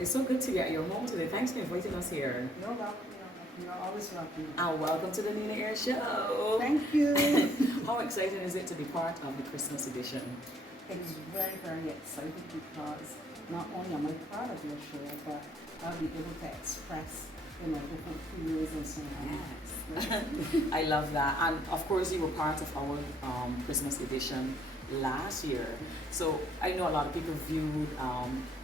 It's so good to be at your home today. Thanks for inviting us here. You're welcome. You're always welcome. And welcome to the Nina Air Show. Thank you. How exciting is it to be part of the Christmas edition? It's very, very exciting because not only am I part of your show, but I'll be able to express, different feelings and so on. Yes. I love that. And of course, you were part of our Christmas edition last year. So I know a lot of people viewed,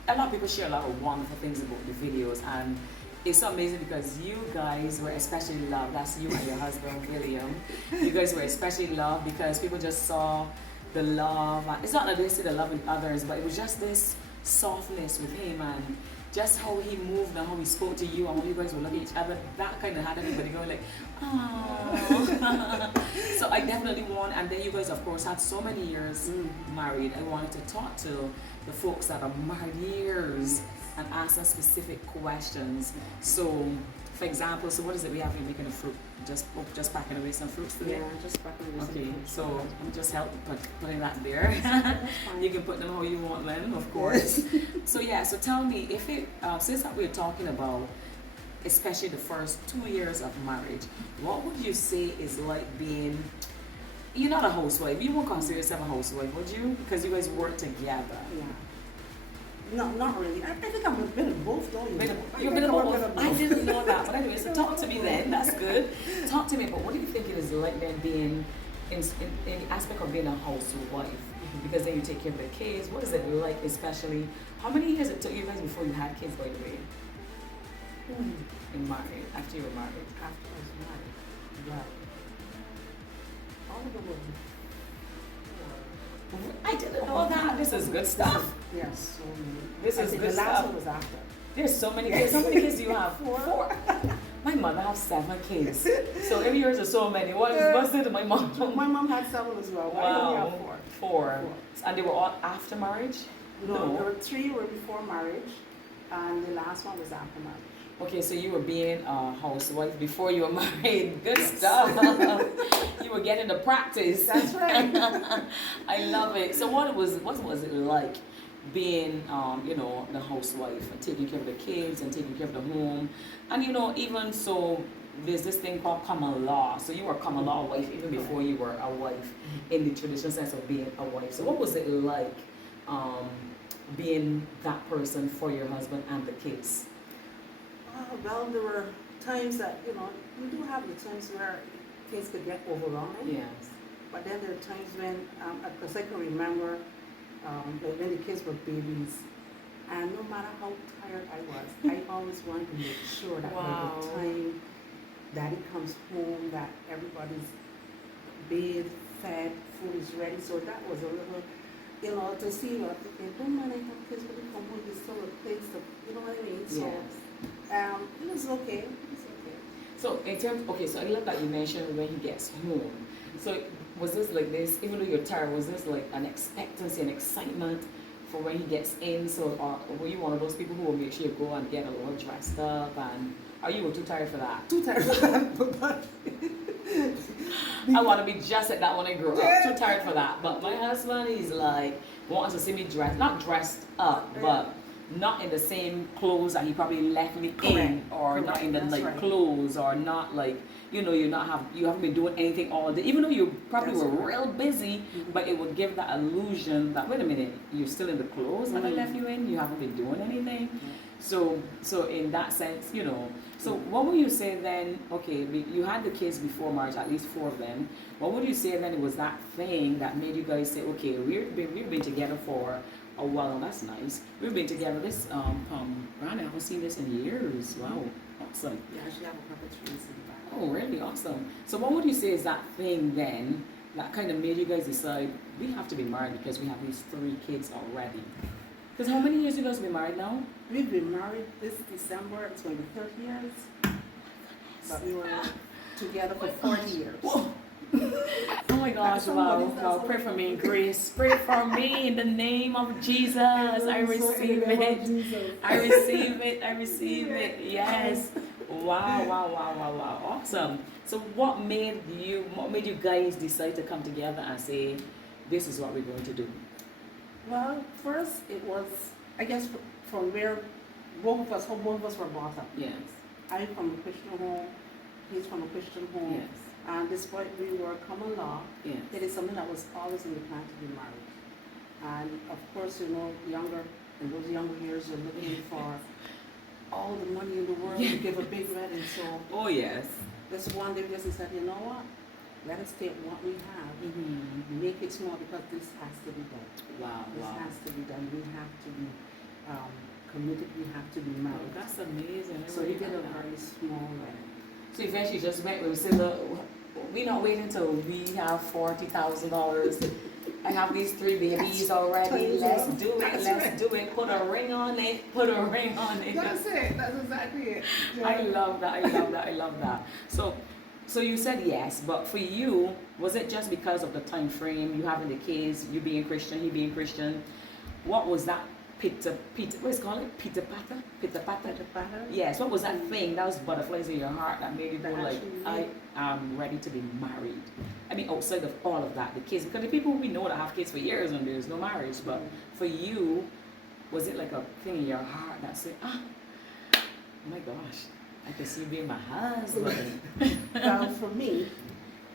a lot of people share a lot of wonderful things about the videos. And it's so amazing because you guys were especially loved. That's you and your husband, William. You guys were especially loved because people just saw the love. It's not that they see the love in others, but it was just this softness with him and just how he moved and how he spoke to you and how you guys were looking at each other. That kind of had everybody going like, oh. So I definitely want, and then you guys of course had so many years married. I wanted to talk to the folks that are married years and ask them specific questions. So, for example, so what is it we have? You're making a fruit, just packing away some fruits today? Yeah, just packing away some Okay, fruits. so I'm just helping putting that there. You can put them how you want them, of course. So yeah, so tell me, if it, since that we're talking about, especially the first 2 years of marriage, what would you say is like being, you're not a housewife, you won't consider yourself a housewife, would you? Because you guys work together. Yeah. No, not really. I think I'm a bit of both, though. You've been both. I didn't know that, but anyway, so talk to me then. That's good. Talk to me. But what do you think it is like then being in the aspect of being a housewife? Because then you take care of the kids. What is it like, especially? How many years it took you guys before you had kids, by the way? In married, after you were married. After I was married. Right. All of the women. I didn't know that. This is good stuff. Yes, so many. This is good the last stuff. one was after. There's so many kids. How many kids do you have? Four. My mother has 7 kids. So every year is so many. What's it to my mom? My mom had 7 as well. I only have 4. 4. And they were all after marriage? No, there were 3 were before marriage, and the last one was after marriage. Okay, so you were being a housewife before you were married. Good stuff. You were getting the practice. That's right. I love it. So what was it like being, the housewife and taking care of the kids and taking care of the home? And even so, there's this thing called common law. So you were a common law wife even before you were a wife in the traditional sense of being a wife. So what was it like being that person for your husband and the kids? Well, there were times that, we do have the times where kids could get overwhelming. Yes. But then there are times when, because I can remember when the kids were babies, and no matter how tired I was, I always wanted to make sure that by the time Daddy comes home, that everybody's bathed, fed, food is ready. So that was a little, to see, okay, don't mind I have kids when they come home, there's still a place to, you know what I mean? So, Yes. it was okay. So in terms, so I love that you mentioned when he gets home. So was this like this, even though you're tired, was this like an expectancy, an excitement for when he gets in? So were you one of those people who will make sure you go and get a little dressed up, and are you too tired for that? Too tired for that. I want to be just like that when I grow up. Too tired for that. But my husband, he's like, wants to see me not dressed up, but not in the same clothes that he probably left me in, or not in the clothes, or not like, you haven't been doing anything all day, even though you probably were real busy, but it would give that illusion that, wait a minute, you're still in the clothes that I left you in, you haven't been doing anything. So in that sense, so what would you say then, okay, you had the kids before marriage, at least 4 of them, what would you say then it was that thing that made you guys say, okay, we've been together for a while, that's nice. We've been together this, Dreina, I haven't seen this in years. Wow, awesome. Yeah, I should have a couple of trees in the back. Oh, really awesome. So what would you say is that thing then that kind of made you guys decide we have to be married because we have these 3 kids already? Because how many years you guys been married now? We've been married this December, it's going to be 30 years. But we were together for 40 years. Whoa. Oh my gosh, wow. Pray for me, Grace. Pray for me in the name of Jesus. I receive it. I receive it. Yes. Wow. Awesome. So what made you guys decide to come together and say, this is what we're going to do? Well, first it was, I guess, from where how both of us were brought up. Yes. I'm from a Christian home, he's from a Christian home. Yes. And despite we were common law, Yes. it is something that was always in the plan to be married. And of course, in those younger years, you're looking for all the money in the world to give a big wedding. So Oh yes. this one day we just said, you know what? Let us take what we have, make it small because this has to be done. Wow. This has to be done. We have to be committed. We have to be married. That's amazing. So we did a very small wedding. So eventually just went, we said, we not waiting until we have $40,000. I have these 3 babies already. Let's do it. Let's do it. Put a ring on it. Put a ring on it. That's it. That's exactly it. Yeah. I love that. I love that. So you said yes, but for you, was it just because of the time frame, you having the kids, you being Christian, he being Christian? What was that what's it called? Pitter patter? Yes, what was that thing, those butterflies in your heart that made you go like, I am ready to be married? I mean, outside of all of that, the kids, because the people we know that have kids for years and there's no marriage, but for you, was it like a thing in your heart that said, oh my gosh, I can see you being my husband? Well, for me,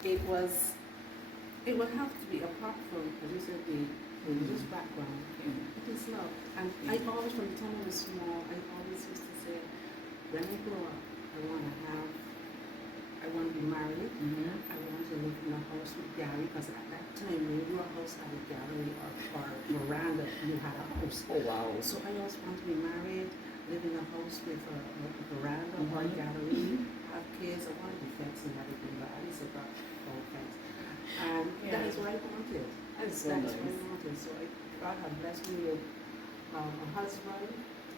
it would have to be apart from, as you said, the religious background. It is love. And I always, from the time I was small, I always used to say, when I grow up, I want to be married. I want to live in a house with gallery, because at that time, when your house had a gallery or veranda, you had a house. Oh wow. So I always want to be married, live in a house with a veranda or a gallery, have kids. I wanted the fence and everything, but I used to got all fence. And that is what I wanted. That is what I wanted. So God had blessed me with a husband,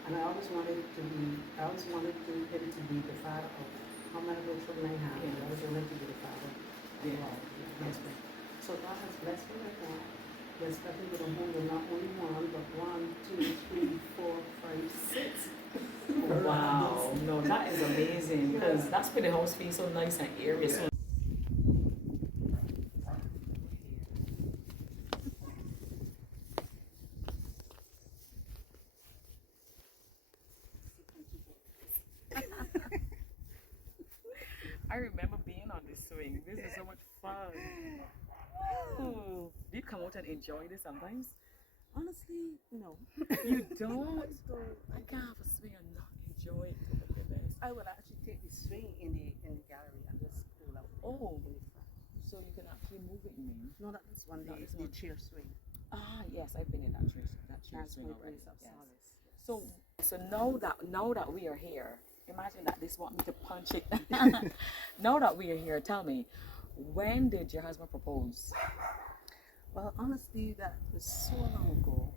and I always wanted him to be the father of how many children I have. I always wanted to be the father of all my husband. So God has blessed me with that. Blessed me with a home with not only one, but 1, 2, 3, 4, 5, 6. Wow, no, that is amazing, because that's where the house feels so nice and airy. So I remember being on this swing. This is so much fun. Ooh. Do you come out and enjoy this sometimes? Honestly, no. You don't? I can't have a swing and not enjoy it. I would actually take the swing in the gallery and just pull out. Oh, so you can actually move it, you mean? No, that is one, the chair swing. Ah, yes, I've been in that chair That's swing my already. place of Yes. solace. So now that we are here, imagine that this want me to punch it. Now that we are here, tell me, when did your husband propose? Well, honestly, that was so long ago.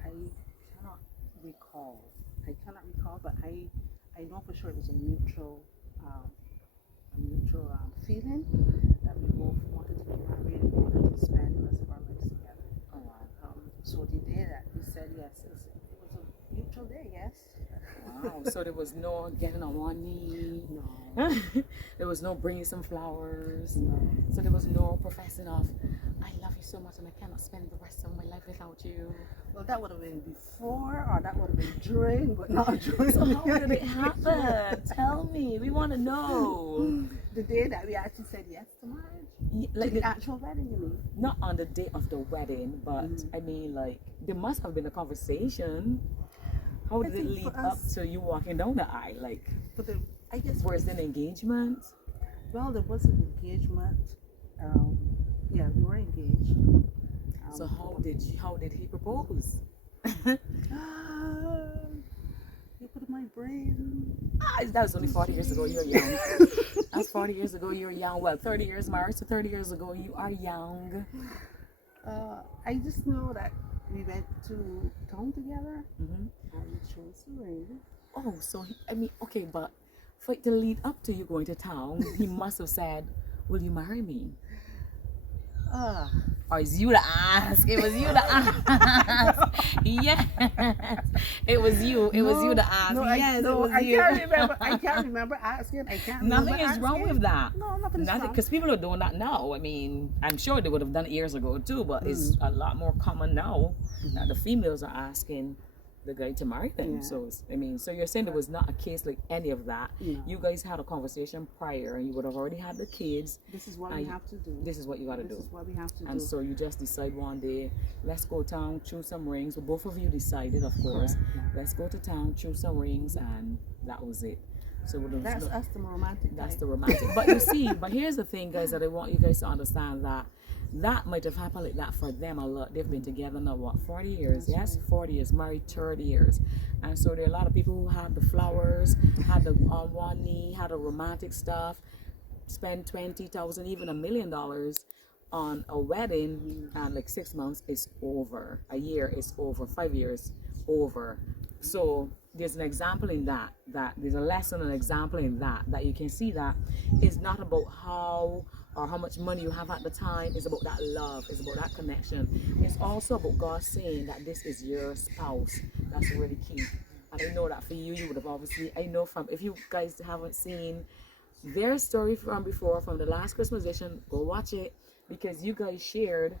I cannot recall, but I know for sure it was a mutual feeling that we both wanted to be married and wanted to spend the rest of our lives together. Oh wow. So the day that we said yes, it was a mutual day, yes. Wow. So there was no getting on one knee. No. There was no bringing some flowers. No. So there was no professing of, I love you so much and I cannot spend the rest of my life without you. Well, that would have been before, or that would have been during, but not during. So how did it happen? Tell me. We want to know. The day that we actually said yes to marriage. Like the actual wedding, you mean? Not on the day of the wedding, but I mean, like, there must have been a conversation. How did it lead up to you walking down the aisle? Like, I guess. Was there an engagement? Well, there was an engagement. Yeah, we were engaged. So how did he propose? You put my brain. That was only 40 years ago. You're young. That's 40 years ago. You're young. Well, 30 years married, so 30 years ago you are young. I just know that we went to town together and we chose the ring. Oh, so okay, but for it to lead up to you going to town, he must have said, "Will you marry me?" Or is you to ask? It was you to ask. Yes. It was you. It was you to ask. No, yes, it was I you. I can't remember asking. Nothing is wrong with that. No, nothing is wrong. Because people are doing that now. I mean, I'm sure they would have done it years ago too, but it's a lot more common now that the females are asking, the guy to marry them. Yeah. So I mean, so you're saying there was not a case like any of that. No. You guys had a conversation prior, and you would have already had the kids. This is what we have to do. This is what you got to do. This is what we have to do. And so you just decide one day, let's go town, choose some rings. Well, both of you decided, of course. Yeah. Let's go to town, choose some rings, and that was it. So that's us, the romantic. That's the romantic. But you see, but here's the thing, guys, that I want you guys to understand that might have happened like that for them a lot. They've been together now, what, 40 years? That's Yes, right. 40 years, married 30 years. And so there are a lot of people who had the flowers, had the on one knee, had the romantic stuff, spend $20,000, even $1 million on a wedding, and like 6 months is over, a year is over, 5 years over. So there's an example in that there's a lesson, an example in that you can see that it's not about how or how much money you have at the time. It's about that love, it's about that connection. It's also about God saying that this is your spouse. That's really key. And I know that for you, you would have obviously, I know from, if you guys haven't seen their story from before, from the last Christmas edition, go watch it, because you guys shared,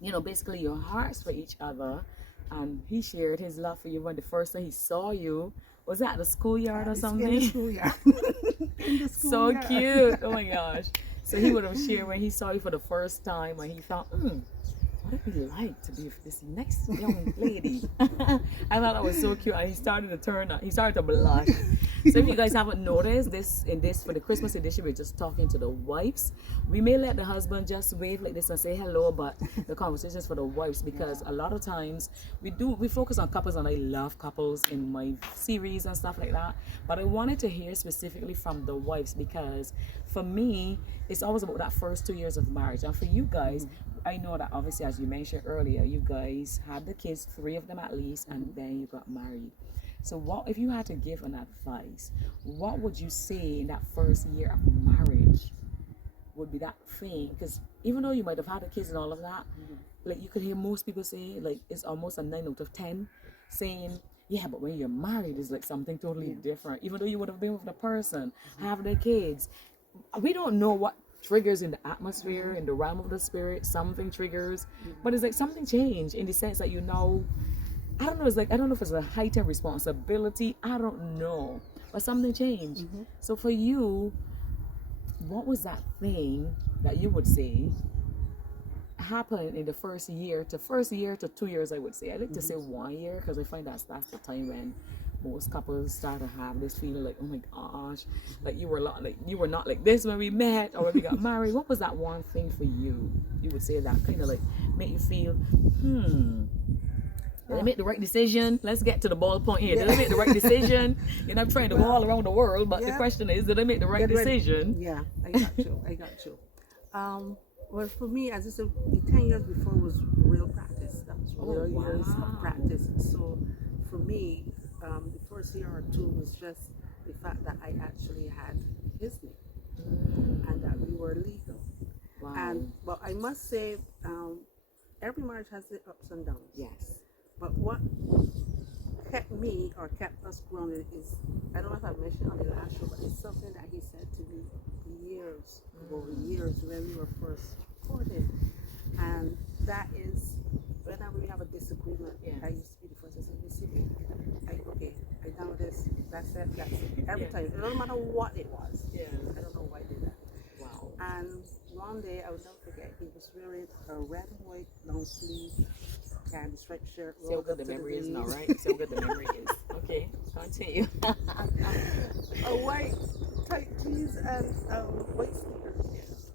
you know, basically your hearts for each other. And he shared his love for you when the first time he saw you. Was that at the schoolyard or something? In the schoolyard. In the So schoolyard. cute. Oh my gosh. So he would have shared when he saw you for the first time, and he thought, what it be like to be with this nice young lady? I thought that was so cute, and he started to turn up. He started to blush. So if you guys haven't noticed this, for the Christmas edition, we're just talking to the wives. We may let the husband just wave like this and say hello, but the conversation is for the wives, because a lot of times we focus on couples, and I love couples in my series and stuff like that. But I wanted to hear specifically from the wives, because for me, it's always about that first 2 years of marriage. And for you guys, I know that obviously, as you mentioned earlier, you guys had the kids, 3 of them at least, and then you got married. So what, if you had to give an advice, what would you say in that first year of marriage would be that thing? Because even though you might have had the kids and all of that, like you could hear most people say, like, it's almost a 9 out of 10 saying, yeah, but when you're married, it's like something totally different. Even though you would have been with the person, have the kids. We don't know what triggers in the atmosphere, in the realm of the spirit. Something triggers, but it's like something changed in the sense that you know, I don't know, it's like, I don't know if it's a heightened responsibility, I don't know, but something changed. So for you, what was that thing that you would say happened in the first year to 2 years? I would say, I like to say 1 year, because I find that's the time when most couples start to have this feeling like, oh my gosh, like you were not like this when we met or when we got married. What was that one thing for you would say that kind of like made you feel, did I make the right decision? Let's get to the ball point here. Did I make the right decision? You're not trying to go all around the world, but the question is, did I make the right decision? Yeah, I got you. Well, for me, as I said, the 10 years before was real practice. That was real years of practice. So for me, the first year or two was just the fact that I actually had his name and that we were legal. Wow. But I must say, every marriage has its ups and downs. Yes. But what kept me or kept us grounded is, I don't know if I mentioned on the last show, but it's something that he said to me years ago, when we were first courted. And that is, whenever we have a disagreement, I used to be the first to say, you see me? I done this, that's it. Every time, it doesn't matter what it was. I don't know why I did that. Wow. And one day, I will never forget, he was wearing a red and white long sleeve candy striped shirt. See how good the memory is now, right? See how good the memory is. Okay, continue. A white tight jeans and white sneakers.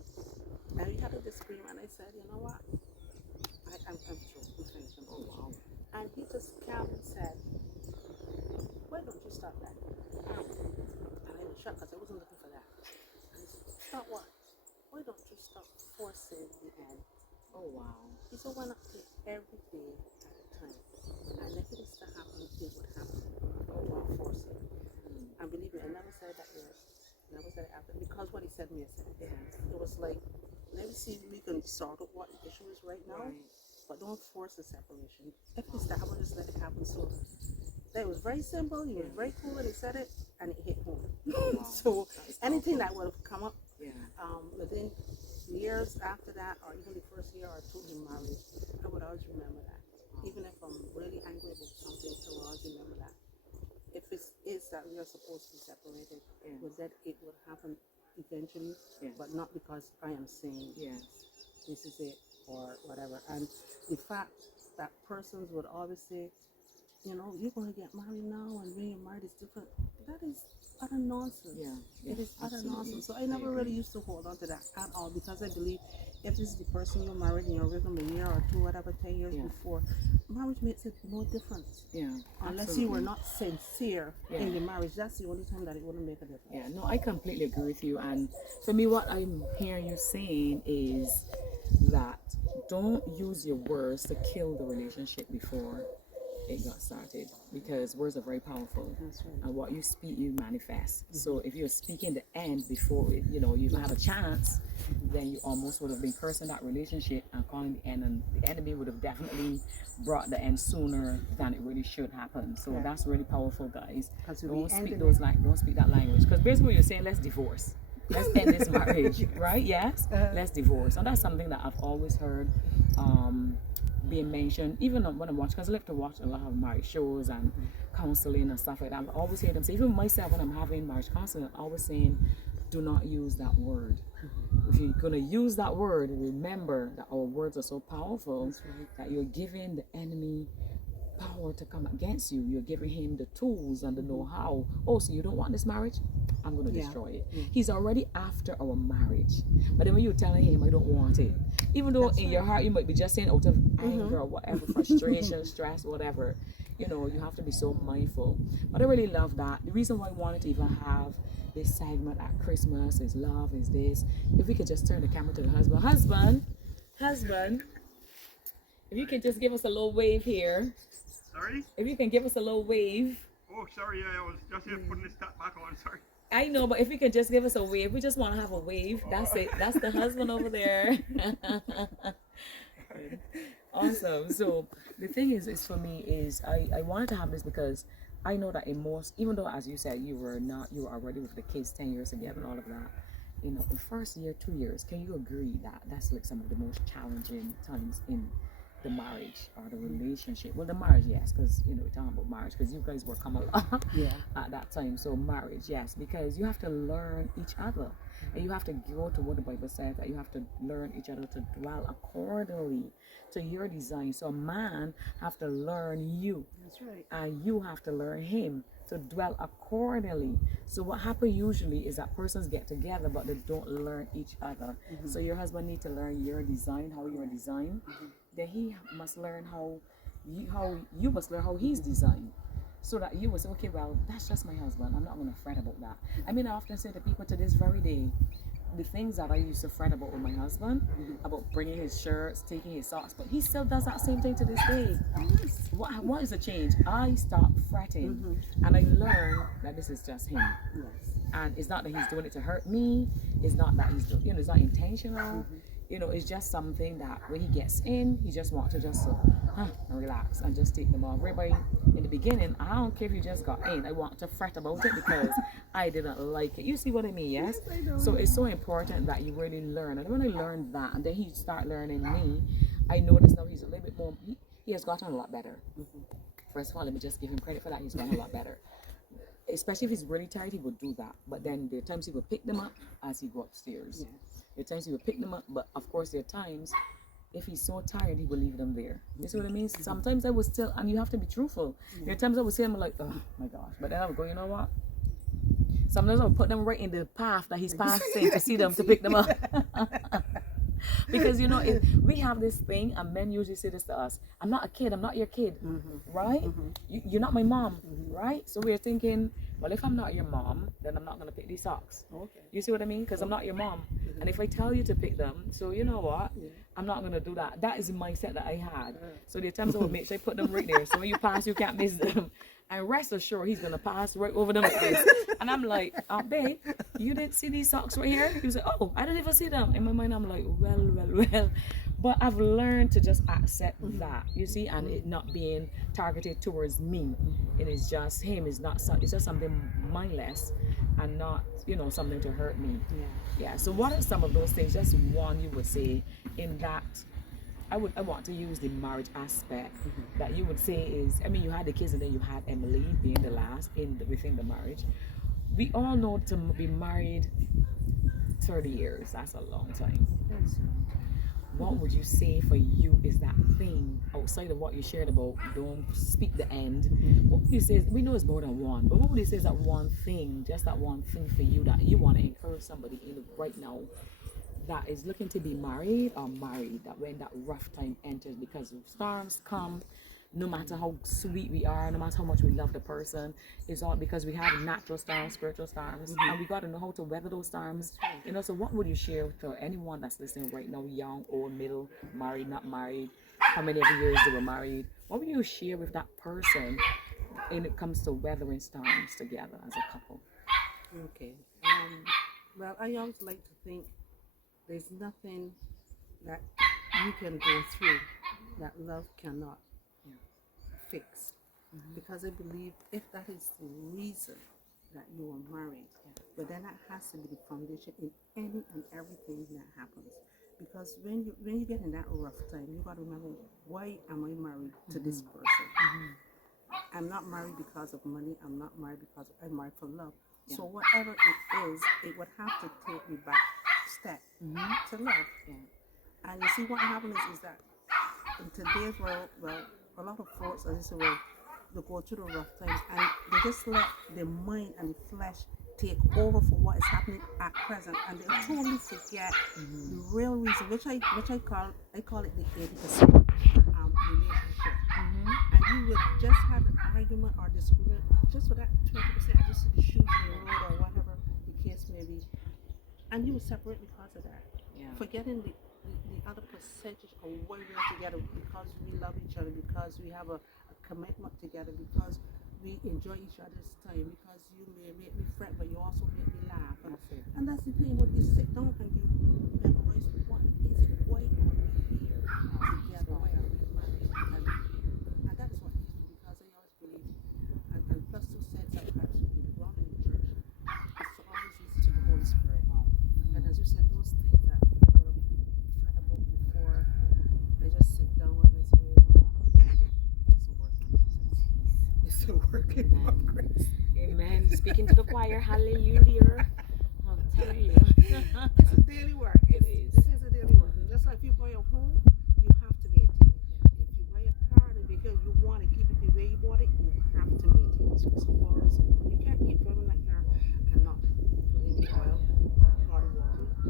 And we had a disagreement, and I said, you know what? I'm through. I'm finished. Oh, wow. And he just calmly said, why don't you stop that? And I was shocked because I wasn't looking for that. And he said, stop what? Why don't you stop forcing the end? Oh, wow. He said, why not take every day at a time? And if it is to happen, it would happen. Oh, wow, force it. And believe me, I never said that yet. Never said it after. Because what he said to me, I said it. It was like, let me see if we can sort out what the issue is right now. But don't force the separation. If it's to happen, just let it happen. So that was very simple. He was very cool when he said it, and it hit home. Wow. So anything that would have come up within years after that, or even the first year or two in marriage, I would always remember that. even if I'm really angry about something, so I'll always remember that. If it is that we are supposed to be separated, Yes. but that it will happen eventually, Yes. but not because I am saying Yes. this is it or whatever. And the fact that persons would always say, you know, you're going to get married now and when you're married is different. That is utter nonsense. Yeah. It is utter absolutely. nonsense. So I never really used to hold on to that at all because I believe if this is the person you're married and you're with them a year or two, whatever, 10 years Yeah. before, marriage makes it no difference. Yeah. Unless you were not sincere Yeah. in the marriage, that's the only time that it wouldn't make a difference. Yeah, no, I completely agree with you. And for me, what I'm hearing you saying is that don't use your words to kill the relationship before it got started, because words are very powerful. That's right. And what you speak, you manifest. So if you're speaking the end before it, you know, you have a chance, then you almost would have been cursing that relationship and calling the end, and the enemy would have definitely brought the end sooner than it really should happen. So Yeah. that's really powerful, guys. 'Cause we Don't speak ended those don't speak that language, because basically you're saying let's divorce. Let's end this marriage, right? Yes, let's divorce. And that's something that I've always heard being mentioned, even when I watch, because I like to watch a lot of marriage shows and counseling and stuff like that. I always hear them say, even myself when I'm having marriage counseling, I'm always saying, do not use that word. If you're going to use that word, remember that our words are so powerful that you're giving the enemy power to come against you. You're giving him the tools and the know-how. Oh, so you don't want this marriage? I'm going to destroy it. He's already after our marriage. But then when you're telling him, I don't want it, even though in your heart you might be just saying out of anger or whatever, frustration, stress, whatever, you know, you have to be so mindful. But I really love that. The reason why I wanted to even have this segment at Christmas is love, is this. If we could just turn the camera to the husband, if you can just give us a little wave here. Sorry? If you can give us a little wave. Oh, sorry, yeah, I was just here putting this back on, sorry. I know, but if you can just give us a wave, we just want to have a wave. That's it. That's the husband over there. Awesome. So the thing is for me is I wanted to have this because I know that in most, even though as you said you were already with the kids 10 years together and all of that, you know, the first year, 2 years, can you agree that that's like some of the most challenging times in the marriage or the relationship? Well, the marriage, yes, because you know we're talking about marriage because you guys were coming up at that time. So marriage, yes, because you have to learn each other, and you have to go to what the Bible says, that you have to learn each other to dwell accordingly to your design. So a man have to learn you. That's right. And you have to learn him to dwell accordingly. So what happens usually is that persons get together but they don't learn each other. So your husband needs to learn your design, how you are designed. Then he must learn how you must learn how he's designed. So that you will say, okay, well, that's just my husband. I'm not going to fret about that. I mean, I often say to people to this very day, the things that I used to fret about with my husband, about bringing his shirts, taking his socks, but he still does that same thing to this day. What is the change? I stopped fretting, and I learned that this is just him. And it's not that he's doing it to hurt me. It's not that he's doing, you know, it's not intentional. You know, it's just something that when he gets in, he just wants to just relax and just take them off. Everybody, in the beginning, I don't care if you just got in. I want to fret about it because I didn't like it. You see what I mean, yes? I know. So it's so important that you really learn. And when I learned that, and then he start learning me, I noticed now he's a little bit more, he has gotten a lot better. First of all, let me just give him credit for that. He's gotten a lot better. Especially if he's really tired, he would do that. But then there are times he would pick them up as he go upstairs. There are times he would pick them up, but of course there are times if he's so tired, he will leave them there. You see what I mean? Sometimes I would still, and you have to be truthful. There are times I would see him like, oh my gosh. But then I would go, you know what? Sometimes I would put them right in the path that he's passing to see them, to pick them up. Because, you know, we have this thing, and men usually say this to us, I'm not a kid, I'm not your kid, right? You're not my mom, right? So we're thinking, well, if I'm not your mom, then I'm not going to pick these socks. You see what I mean? Because I'm not your mom. And if I tell you to pick them, so you know what? I'm not going to do that. That is the mindset that I had. So there are times I would make sure I put them right there. So when you pass, you can't miss them. And rest assured, he's going to pass right over them like this. And I'm like, babe, you didn't see these socks right here? He was like, oh, I didn't even see them. In my mind, I'm like, well. But I've learned to just accept that, you see, and it not being targeted towards me. It is just him. It's just something mindless and not, you know, something to hurt me. Yeah. So what are some of those things? Just one you would say in that I want to use the marriage aspect that you would say is, I mean, you had the kids and then you had Emily being the last within the marriage. We all know to be married 30 years, that's a long time. What would you say for you is that thing outside of what you shared about don't speak the end? What would you say? We know it's more than one, but what would you say is that one thing, just that one thing for you that you want to encourage somebody in right now that is looking to be married or married, that when that rough time enters, because storms come, no matter how sweet we are, no matter how much we love the person, it's all because we have natural storms, spiritual storms, and we got to know how to weather those storms. You know, so what would you share to anyone that's listening right now, young, old, middle, married, not married, how many of years they were married? What would you share with that person when it comes to weathering storms together as a couple? Okay. Well, I always like to think there's nothing that you can go through that love cannot fix. Because I believe if that is the reason that you are married, but then that has to be the foundation in any and everything that happens. Because when you get in that rough time, you got to remember, why am I married to this person? I'm not married because of money. I'm not married because I'm married for love. So whatever it is, it would have to take me back step to love. And you see what happens is that in today's world, well, a lot of folks, as I say, well, they go through the rough times and they just let the mind and the flesh take over for what is happening at present, and they totally forget the real reason, which I call it the 80% relationship. And you would just have an argument or disagreement just for that 20%. I just see the shoes in the road or whatever the case may be, and you would separate because of that, forgetting the other percentage of why we're together, because we love each other, because we have a commitment together, because we enjoy each other's time, because you may make me fret, but you also make me laugh. And that's the thing, when you sit down and you memorize, what is it, why are we here together, why are we married? And that is what gives me, because I always believe, and plus two sets of hearts will be grounded in church, it's to always listen to the Holy Spirit. And as you said, those things that I would have fret about before, I just sit down and I say, it's a working progress. Amen. Speaking to the choir, hallelujah. I'm telling you. It's a daily work. It is a daily work. Just like if you buy a home, you have to maintain it. If you buy a car and because you want to keep it the way you bought it, you have to maintain it. So it's always, you can't keep driving that car and not put in the oil or the water.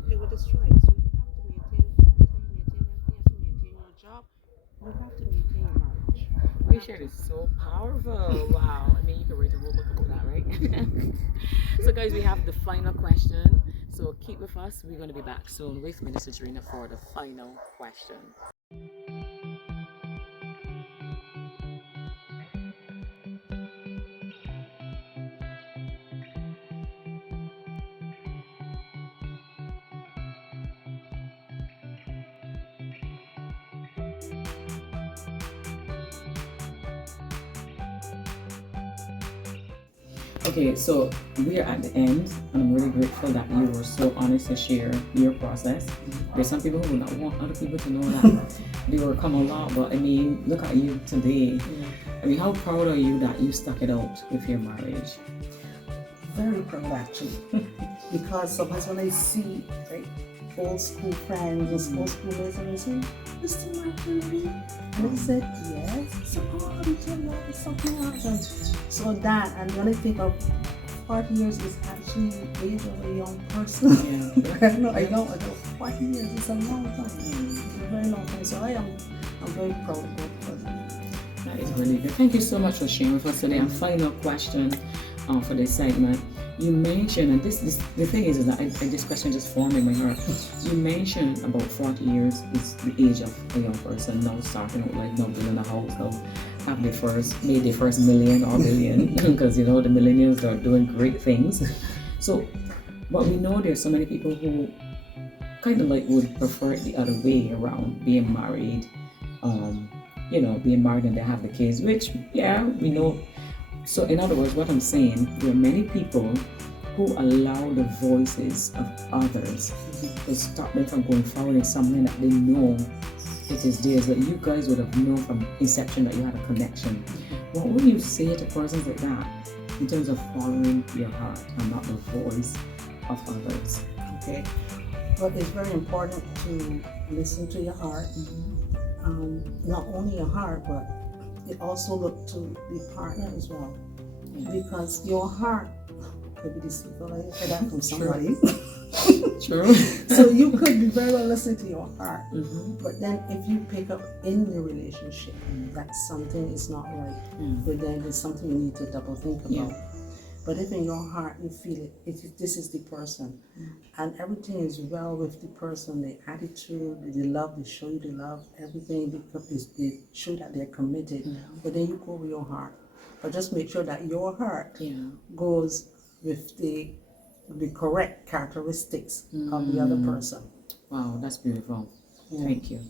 It will destroy it. So you have to maintain everything. You have to maintain your job. You have to maintain your marriage. Your shirt is so powerful. Wow. I mean, you can write a whole book about that, right? So, guys, we have the final question. So, keep with us. We're going to be back soon with Minister Dreina for the final question. Okay, so we are at the end, and I'm really grateful that you were so honest to share your process. There's some people who would not want other people to know that they were come a lot, but I mean, look at you today. I mean, how proud are you that you stuck it out with your marriage? Very proud, actually, because sometimes when I see old school friends or old schoolmates, and they say, "You still married?" And I said, "Yes." So, "Oh, you tell me something else." And so that, and when I think of 40 years, is actually the age of a young person. I know 40 years is a long time. It's a very long time. So I'm very proud of both of them. That is really good. Thank you so much for sharing with us today. And final question for this segment. You mentioned, and this the thing is that this question just formed in my heart. You mentioned about 40 years is the age of a young person now starting out, like now building a house, now have made their first million or billion, because you know the millennials are doing great things. So, but we know there's so many people who kind of like would prefer it the other way around, being married, being married and they have the kids, which we know. So in other words, what I'm saying, there are many people who allow the voices of others to stop them from going forward in something that they know it is theirs, but you guys would have known from inception that you had a connection. What would you say to persons like that in terms of following your heart and not the voice of others? Okay. But it's very important to listen to your heart. Not only your heart, but it also look to the partner as well. Because your heart could be deceitful. I heard that from somebody. True. So you could be very well listening to your heart. But then if you pick up in the relationship that something is not right, but then it's something you need to double think about. But if in your heart you feel this is the person, and everything is well with the person, the attitude, the love, they show you the love, everything, because they show that they're committed. But then you go with your heart. But just make sure that your heart goes with the correct characteristics of the other person. Wow, that's beautiful. Thank you.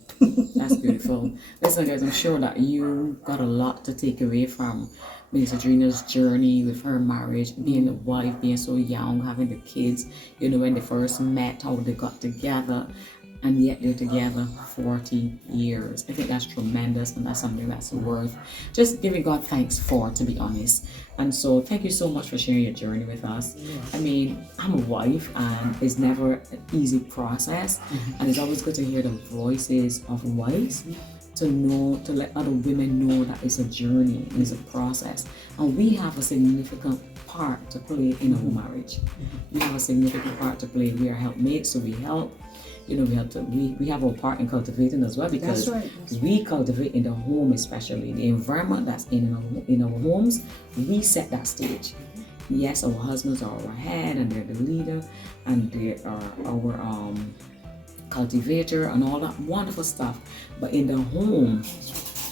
That's beautiful. Listen, guys, I'm sure that you got a lot to take away from Minister Dreina's journey with her marriage, being a wife, being so young, having the kids, you know, when they first met, how they got together, and yet they're together 40 years. I think that's tremendous, and that's something that's worth just giving God thanks for, to be honest. And so thank you so much for sharing your journey with us. I mean, I'm a wife, and it's never an easy process, and it's always good to hear the voices of wives, to know, to let other women know that it's a journey, it's a process, and we have a significant part to play in our marriage. We have a significant part to play. We are helpmates, so we help. You know, we have our part in cultivating as well, because we cultivate in the home, especially the environment that's in our homes. We set that stage. Yes, our husbands are our head, and they're the leader, and they are our cultivator and all that wonderful stuff. But in the home,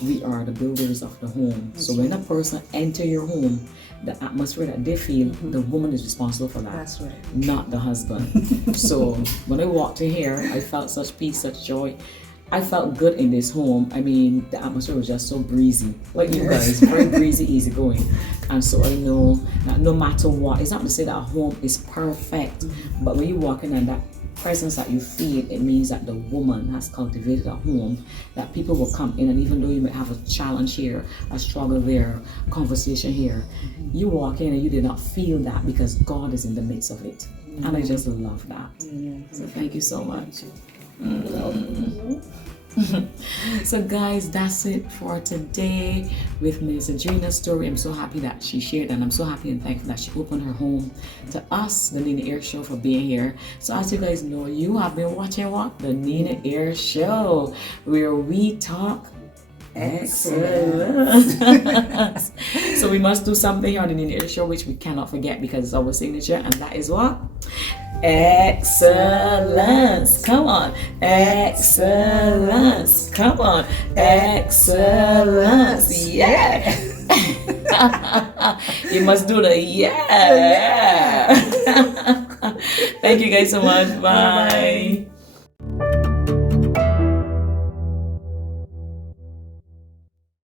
we are the builders of the home. So when a person enter your home, the atmosphere that they feel, the woman is responsible for that. That's right. Not the husband. So when I walked in here, I felt such peace, such joy. I felt good in this home. I mean, the atmosphere was just so breezy. Like you guys, very breezy, easy going. And so I know that no matter what, it's not to say that a home is perfect, but when you walk in and that presence that you feel, it means that the woman has cultivated a home, that people will come in, and even though you may have a challenge here, a struggle there, conversation here, you walk in and you did not feel that, because God is in the midst of it. And I just love that. So thank you so much. So guys, that's it for today with Minister Dreina's story. I'm so happy that she shared, and I'm so happy and thankful that she opened her home to us, the Nina Air Show, for being here. So as you guys know, you have been watching what? The Nina Air Show, where we talk excellence. So we must do something here on the Nina Air Show which we cannot forget, because it's our signature, and that is what? Excellence. Come on. Excellence. Come on. Excellence. Yeah. You must do the yeah. Thank you guys so much. Bye.